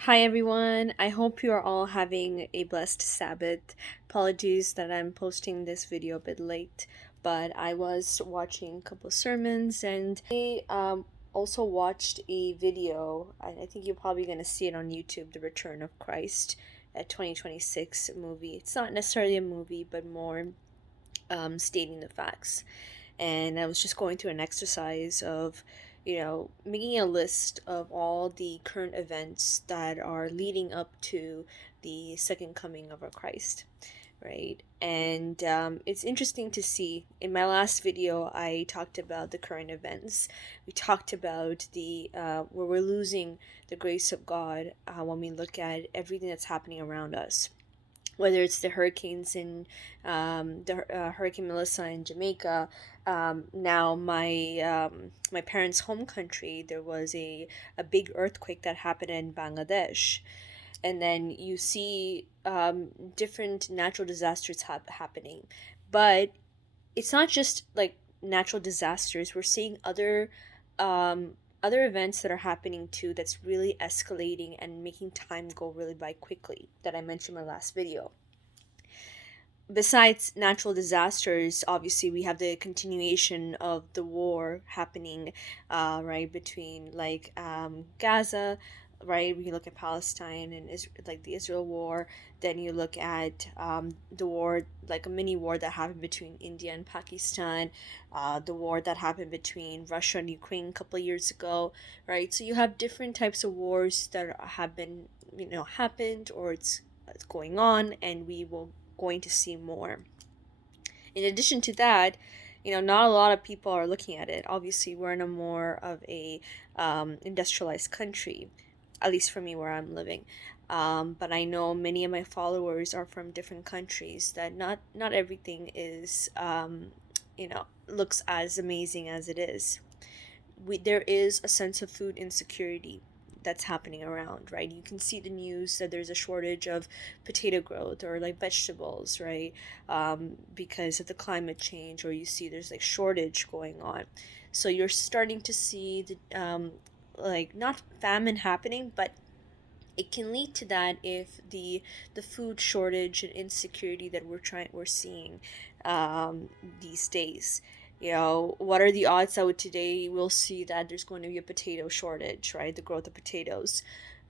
Hi everyone. I hope you are all having a blessed Sabbath. Apologies that I'm posting this video a bit late, but I was watching a couple of sermons and I also watched a video. I think you're probably going to see it on YouTube, The Return of Christ, a 2026 movie. It's not necessarily a movie, but more stating the facts. And I was just going through an exercise of, making a list of all the current events that are leading up to the second coming of our Christ, right? And it's interesting to see. In my last video, I talked about the current events. We talked about the where we're losing the grace of God when we look at everything that's happening around us, whether it's the hurricanes in the Hurricane Melissa in Jamaica. Now my parents' home country, there was a big earthquake that happened in Bangladesh, and then you see different natural disasters happening, but it's not just like natural disasters. We're seeing other events that are happening too, that's really escalating and making time go really by quickly, that I mentioned in my last video. Besides natural disasters, obviously we have the continuation of the war happening, right, between Gaza, right? We look at Palestine and like the Israel war. Then you look at the war, like a mini war that happened between India and Pakistan, the war that happened between Russia and Ukraine a couple of years ago, right? So you have different types of wars that have been, happened, or it's going on, and we will going to see more. In addition to that, not a lot of people are looking at it. Obviously, we're in a more of a industrialized country, at least for me where I'm living. But I know many of my followers are from different countries, that not everything is looks as amazing as it is. There is a sense of food insecurity that's happening around, right? You can see the news that there's a shortage of potato growth or like vegetables, right? Because of the climate change, or you see there's like shortage going on. So you're starting to see the like not famine happening, but it can lead to that if the food shortage and insecurity that we're seeing these days. What are the odds that today we'll see that there's going to be a potato shortage, right? The growth of potatoes,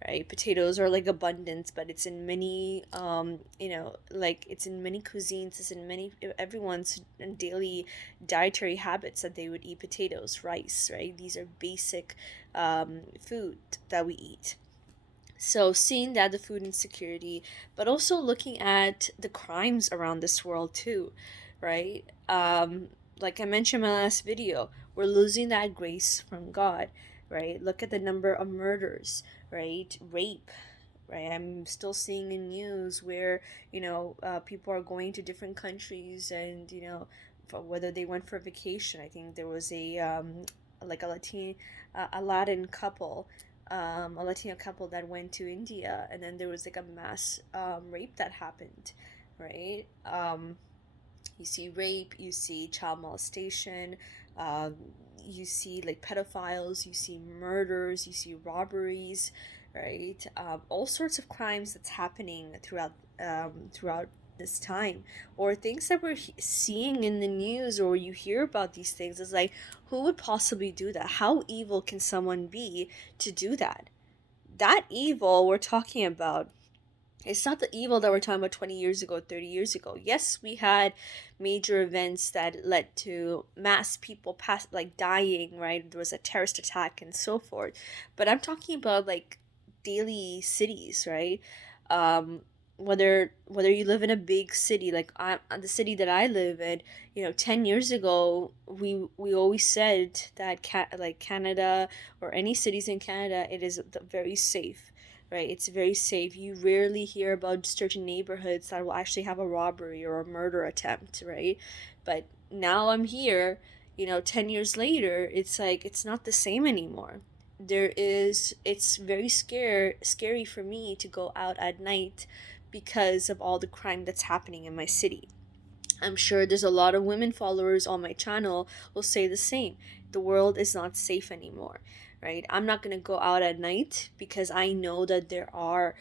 right? Potatoes are like abundance, but it's in many like it's in many cuisines, it's in many everyone's daily dietary habits, that they would eat potatoes, rice, right? These are basic food that we eat. So seeing that, the food insecurity, but also looking at the crimes around this world too, right? Like I mentioned in my last video, we're losing that grace from God, right? Look at the number of murders, right? Rape, right? I'm still seeing in news where people are going to different countries, and for whether they went for vacation. I think there was like a Latin couple, a Latino couple that went to India, and then there was like a mass rape that happened, right? You see rape, you see child molestation, um, you see like pedophiles, you see murders, you see robberies, right? All sorts of crimes that's happening throughout this time, or things that we're seeing in the news, or you hear about these things. It's like, who would possibly do that? How evil can someone be to do that? That evil we're talking about, it's not the evil that we're talking about 20 years ago, 30 years ago. Yes, we had major events that led to mass people like dying, right? There was a terrorist attack and so forth. But I'm talking about like daily cities, right? Um, whether you live in a big city, like the city that I live in, 10 years ago, we always said that like Canada, or any cities in Canada, it is very safe, right? It's very safe. You rarely hear about certain neighborhoods that will actually have a robbery or a murder attempt, right? But now I'm here, 10 years later, it's like it's not the same anymore. It's very scary for me to go out at night because of all the crime that's happening in my city. I'm sure there's a lot of women followers on my channel will say the same. The world is not safe anymore, right? I'm not going to go out at night because I know that there are,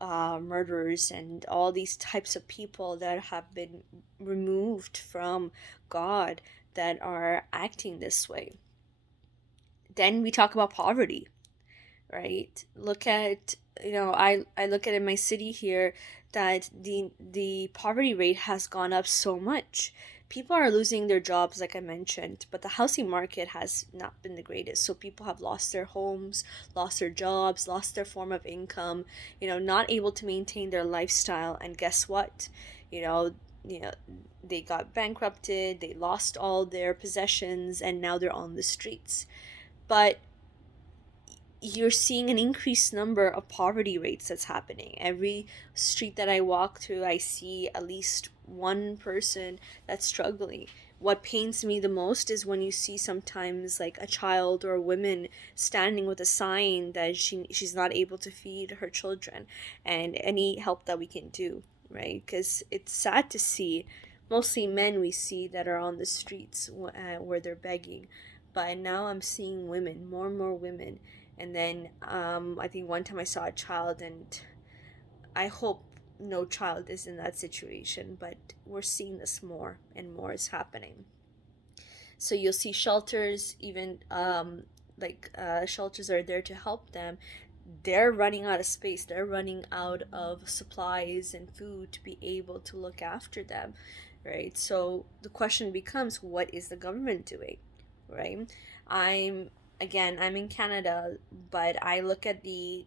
murderers and all these types of people that have been removed from God that are acting this way. Then we talk about poverty, right? Look at, I look at in my city here that the poverty rate has gone up so much. People are losing their jobs, like I mentioned, but the housing market has not been the greatest. So people have lost their homes, lost their jobs, lost their form of income, not able to maintain their lifestyle. And guess what? You know, you know, they got bankrupted, they lost all their possessions, and now they're on the streets. But you're seeing an increased number of poverty rates that's happening. Every street that I walk through, I see at least one person that's struggling. What pains me the most is when you see sometimes like a child or a woman standing with a sign that she's not able to feed her children, and any help that we can do, right? Because it's sad to see mostly men we see that are on the streets where they're begging, but now I'm seeing women, more and more women. And then I think one time I saw a child, and I hope no child is in that situation, but we're seeing this more and more is happening. So you'll see shelters, even shelters are there to help them. They're running out of space, they're running out of supplies and food to be able to look after them, right? So the question becomes, what is the government doing, right? I'm I'm in Canada, but I look at the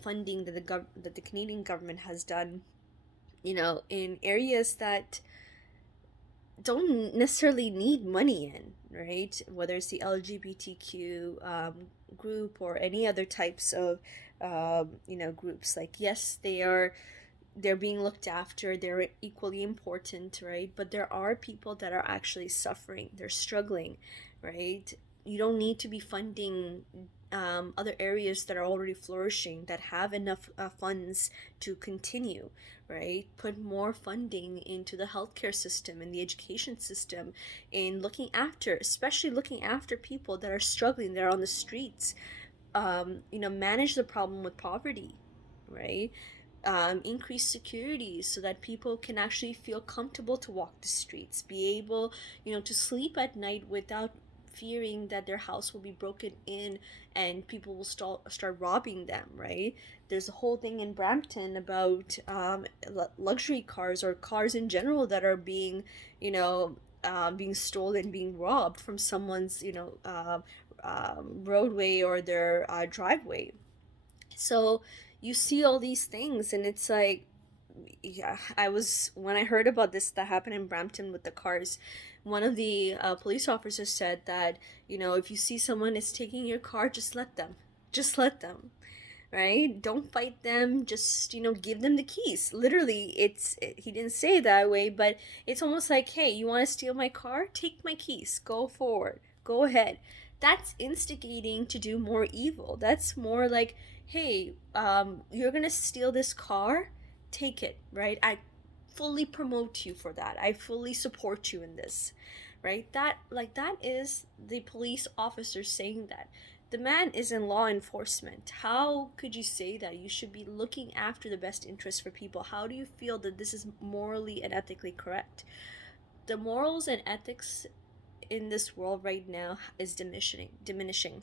funding that the Canadian government has done, in areas that don't necessarily need money in, right? Whether it's the LGBTQ group or any other types of groups. Like, yes, they're being looked after, they're equally important, right? But there are people that are actually suffering, they're struggling, right? You don't need to be funding other areas that are already flourishing, that have enough funds to continue, right? Put more funding into the healthcare system and the education system, in looking after, especially looking after people that are struggling, they're on the streets. Manage the problem with poverty, right? Increase security so that people can actually feel comfortable to walk the streets, be able, to sleep at night without fearing that their house will be broken in and people will start robbing them, right? There's a whole thing in Brampton about luxury cars or cars in general that are being, being stolen, being robbed from someone's, roadway or their driveway. So you see all these things, and it's like, yeah, when I heard about this that happened in Brampton with the cars, one of the police officers said that, if you see someone is taking your car, just let them. Just let them, right? Don't fight them. Just, give them the keys. Literally, he didn't say it that way, but it's almost like, hey, you want to steal my car? Take my keys. Go forward. Go ahead. That's instigating to do more evil. That's more like, hey, you're gonna steal this car? Take it, right? I fully promote you for that. I fully support you in this, right? That is the police officer saying that. The man is in law enforcement. How could you say that? You should be looking after the best interest for people. How do you feel that this is morally and ethically correct? The morals and ethics in this world right now is diminishing,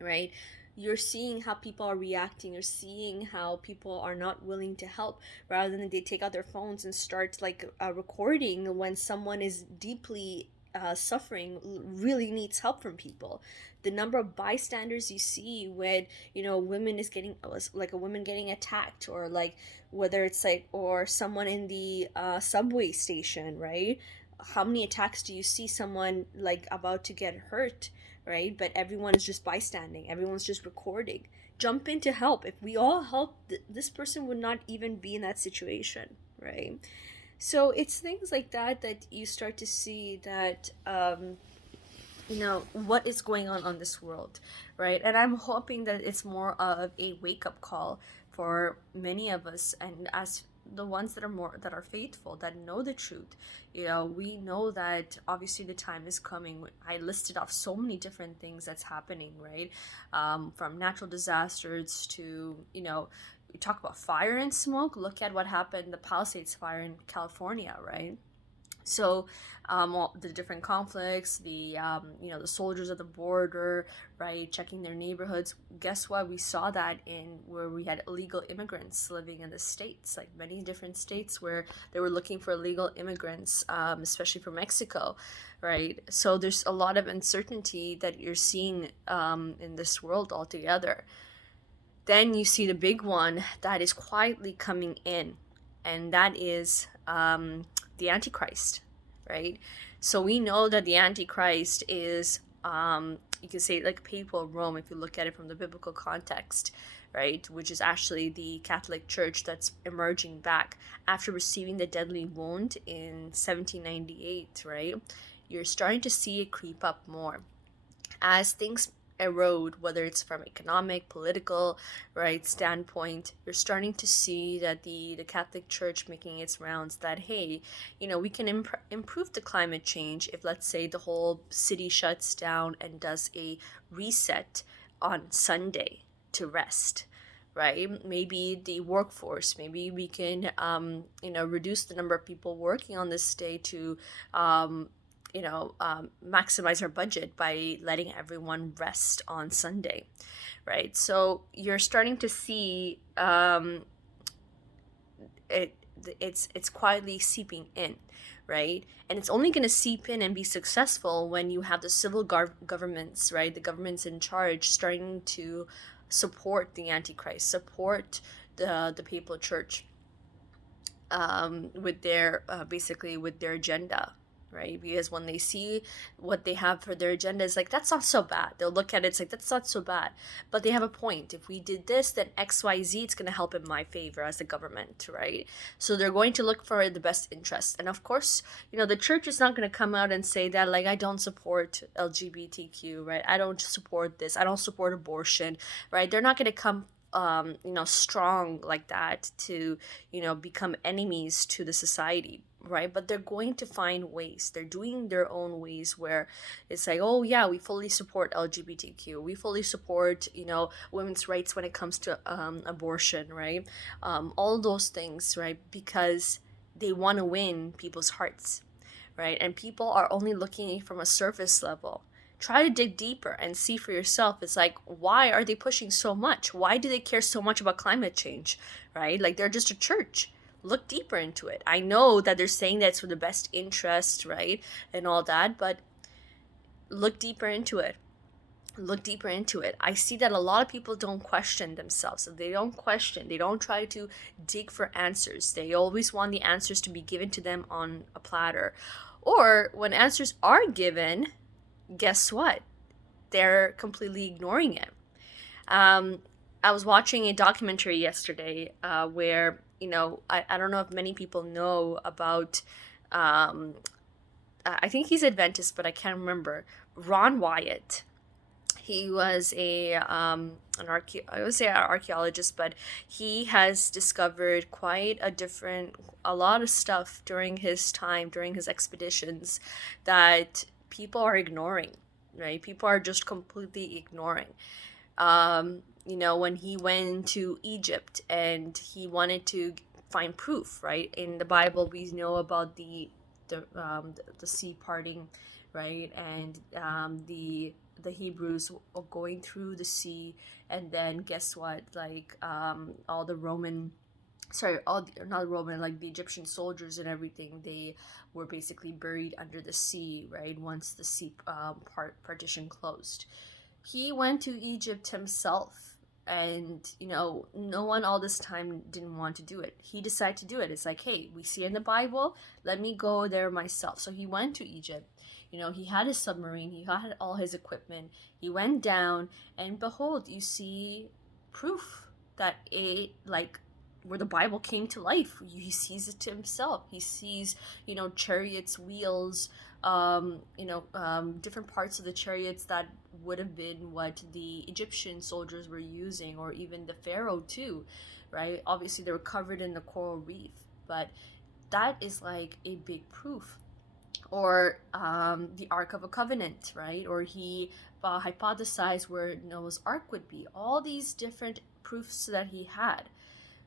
right? You're seeing how people are reacting, you're seeing how people are not willing to help, rather than they take out their phones and start like recording when someone is deeply suffering, really needs help from people. The number of bystanders you see when, women is getting, like a woman getting attacked, or like whether it's like, or someone in the subway station, right? How many attacks do you see someone like about to get hurt, right? But everyone is just bystanding, everyone's just recording. Jump in to help. If we all help, this person would not even be in that situation, right? So it's things like that that you start to see that what is going on this world, right? And I'm hoping that it's more of a wake-up call for many of us, and as the ones that are more, that are faithful, that know the truth. We know that obviously the time is coming. I listed off so many different things that's happening, right? From natural disasters to, we talk about fire and smoke. Look at what happened, the Palisades fire in California, right? So, all the different conflicts, the soldiers at the border, right, checking their neighborhoods. Guess what? We saw that in where we had illegal immigrants living in the states, like many different states where they were looking for illegal immigrants, especially from Mexico, right? So there's a lot of uncertainty that you're seeing in this world altogether. Then you see the big one that is quietly coming in, and that is the Antichrist, right? So we know that the Antichrist is, you can say, like papal Rome, if you look at it from the biblical context, right? Which is actually the Catholic Church that's emerging back after receiving the deadly wound in 1798, right? You're starting to see it creep up more as things erode, whether it's from economic, political, right, standpoint. You're starting to see that the Catholic Church making its rounds that, hey, we can improve the climate change if, let's say, the whole city shuts down and does a reset on Sunday to rest, right? Maybe the workforce, maybe we can reduce the number of people working on this day to maximize our budget by letting everyone rest on Sunday, right? So you're starting to see it's quietly seeping in, right? And it's only going to seep in and be successful when you have the civil governments, right? The governments in charge starting to support the Antichrist, support the papal church with their basically with their agenda, right? Because when they see what they have for their agenda, it's like, that's not so bad. They'll look at it, it's like, that's not so bad. But they have a point. If we did this, then XYZ, it's going to help in my favor as the government, right? So they're going to look for the best interest. And of course, the church is not going to come out and say that, like, I don't support LGBTQ, right? I don't support this. I don't support abortion, right? They're not going to come strong like that to, become enemies to the society, right? But they're going to find ways. They're doing their own ways where it's like, oh yeah, we fully support LGBTQ. We fully support, women's rights when it comes to abortion, right? All those things, right? Because they want to win people's hearts, right? And people are only looking from a surface level. Try to dig deeper and see for yourself. It's like, why are they pushing so much? Why do they care so much about climate change, right? Like, they're just a church. Look deeper into it. I know that they're saying that it's for the best interest, right? And all that, but look deeper into it. Look deeper into it. I see that a lot of people don't question themselves. They don't question. They don't try to dig for answers. They always want the answers to be given to them on a platter. Or when answers are given, guess what? They're completely ignoring it. I was watching a documentary yesterday where, I don't know if many people know about, I think he's Adventist, but I can't remember, Ron Wyatt. He was I would say an archaeologist, but he has discovered a lot of stuff during his time, during his expeditions, that people are ignoring, right? People are just completely ignoring. When he went to Egypt and he wanted to find proof, right? In the Bible, we know about the sea parting, right? And the Hebrews going through the sea, and then guess what? Like all the Roman, not Roman, like the Egyptian soldiers and everything, they were basically buried under the sea, right? Once the sea partition closed. He went to Egypt himself, and no one all this time didn't want to do it. He decided to do it. It's like, hey, we see in the Bible, let me go there myself. So he went to Egypt. He had his submarine, he had all his equipment, he went down, and behold, you see proof that it, like, where the Bible came to life. He sees it to himself. He sees, chariots, wheels, different parts of the chariots that would have been what the Egyptian soldiers were using, or even the Pharaoh too, right? Obviously, they were covered in the coral reef, but that is like a big proof. Or the Ark of a Covenant, right? Or he hypothesized where Noah's Ark would be. All these different proofs that he had,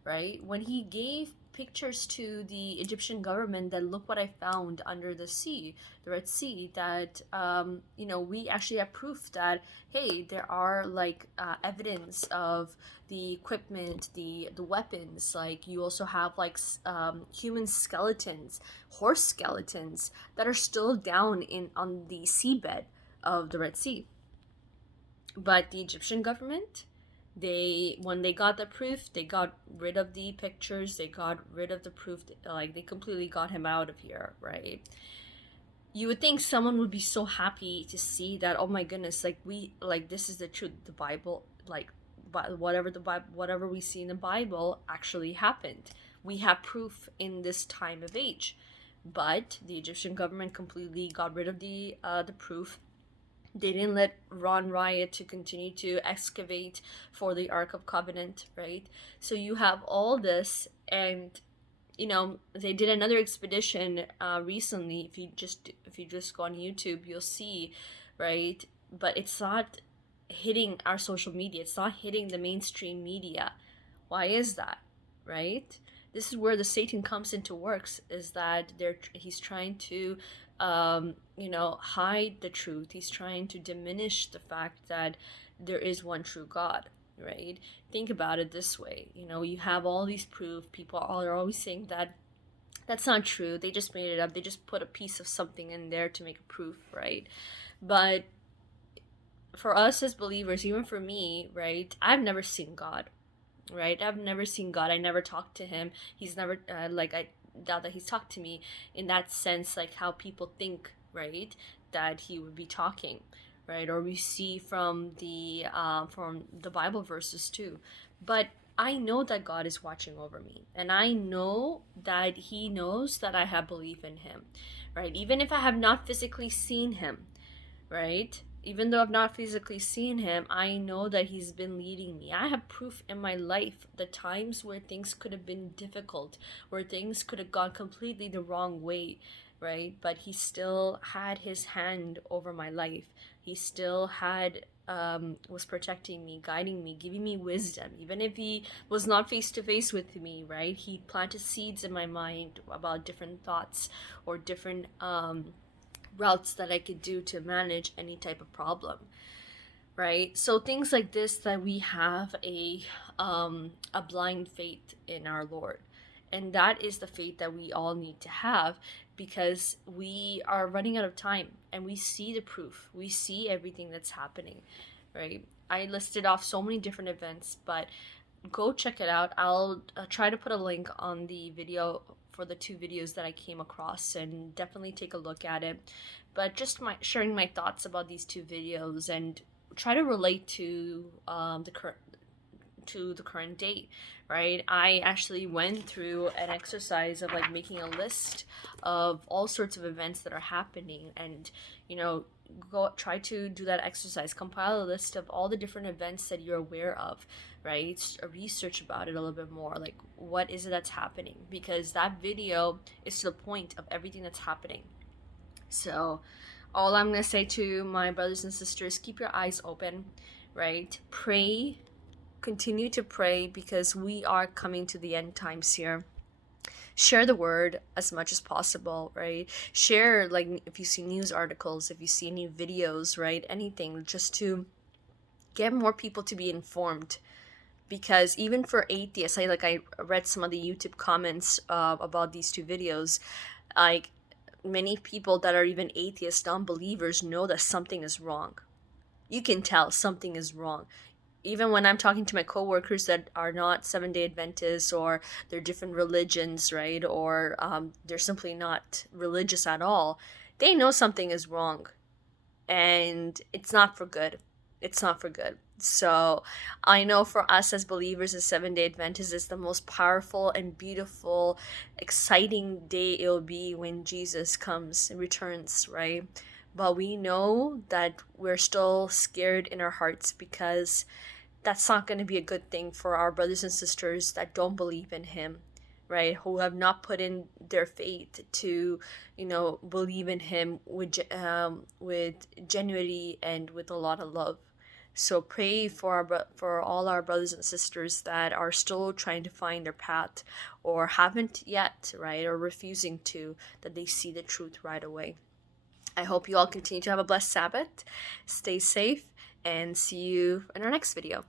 right? When he gave pictures to the Egyptian government that look what I found under the sea, the Red Sea, that we actually have proof that hey, there are like evidence of the equipment, the weapons. Like you also have like human skeletons, horse skeletons that are still down in on the seabed of the Red Sea. But the Egyptian government, when they got the proof, they got rid of the pictures, they got rid of the proof, like they completely got him out of here, right? You would think someone would be so happy to see that, oh my goodness, like we like this is the truth, the Bible, like whatever we see in the Bible actually happened. We have proof in this time of age. But the Egyptian government completely got rid of the proof. They didn't let Ron Riot to continue to excavate for the Ark of Covenant, right? So you have all this, and they did another expedition recently. If you just go on YouTube, you'll see, right? But it's not hitting our social media. It's not hitting the mainstream media. Why is that, right? This is where the Satan comes into works, is that he's trying to hide the truth. He's trying to diminish the fact that there is one true God, right? Think about it this way. You have all these proof. People are always saying that that's not true. They just made it up. They just put a piece of something in there to make a proof, right? But for us as believers, even for me, right, I've never seen God, right? I've never seen God. I never talked to him. He's never I doubt that he's talked to me in that sense, like how people think, right, that he would be talking, right? Or we see from the Bible verses too. But I know that God is watching over me, and I know that he knows that I have belief in him, right? Even if I have not physically seen him, right? Even though I've not physically seen him, I know that he's been leading me. I have proof in my life, the times where things could have been difficult, where things could have gone completely the wrong way, right? But he still had his hand over my life. He still was protecting me, guiding me, giving me wisdom. Even if he was not face to face with me, right? He planted seeds in my mind about different thoughts or different routes that I could do to manage any type of problem, right? So things like this, that we have a blind faith in our Lord, and that is the faith that we all need to have, because we are running out of time and we see the proof, we see everything that's happening, right? I listed off so many different events, but go check it out. I'll try to put a link on the video for the 2 videos that I came across, and definitely take a look at it. But just sharing my thoughts about these 2 videos, and try to relate to the current date, right? I actually went through an exercise of like making a list of all sorts of events that are happening, and go try to do that exercise, compile a list of all the different events that you're aware of, right? Research about it a little bit more, like what is it that's happening, because that video is to the point of everything that's happening. So all I'm going to say to my brothers and sisters, keep your eyes open, right? Pray, continue to pray, because we are coming to the end times here. Share the word as much as possible, right? Share, like, if you see news articles, if you see any videos, right? Anything, just to get more people to be informed. Because even for atheists, I read some of the YouTube comments about these 2 videos. Like, many people that are even atheists, non-believers, know that something is wrong. You can tell something is wrong. Even when I'm talking to my coworkers that are not Seventh-day Adventists, or they're different religions, right? Or they're simply not religious at all, they know something is wrong. And it's not for good. It's not for good. So I know for us as believers, as Seventh-day Adventists, it's the most powerful and beautiful, exciting day it will be when Jesus comes and returns, right? but we know that we're still scared in our hearts, because that's not going to be a good thing for our brothers and sisters that don't believe in him, right? Who have not put in their faith to, believe in him with genuinity and with a lot of love. So pray for for all our brothers and sisters that are still trying to find their path, or haven't yet, right? Or refusing to, that they see the truth right away. I hope you all continue to have a blessed Sabbath. Stay safe, and see you in our next video.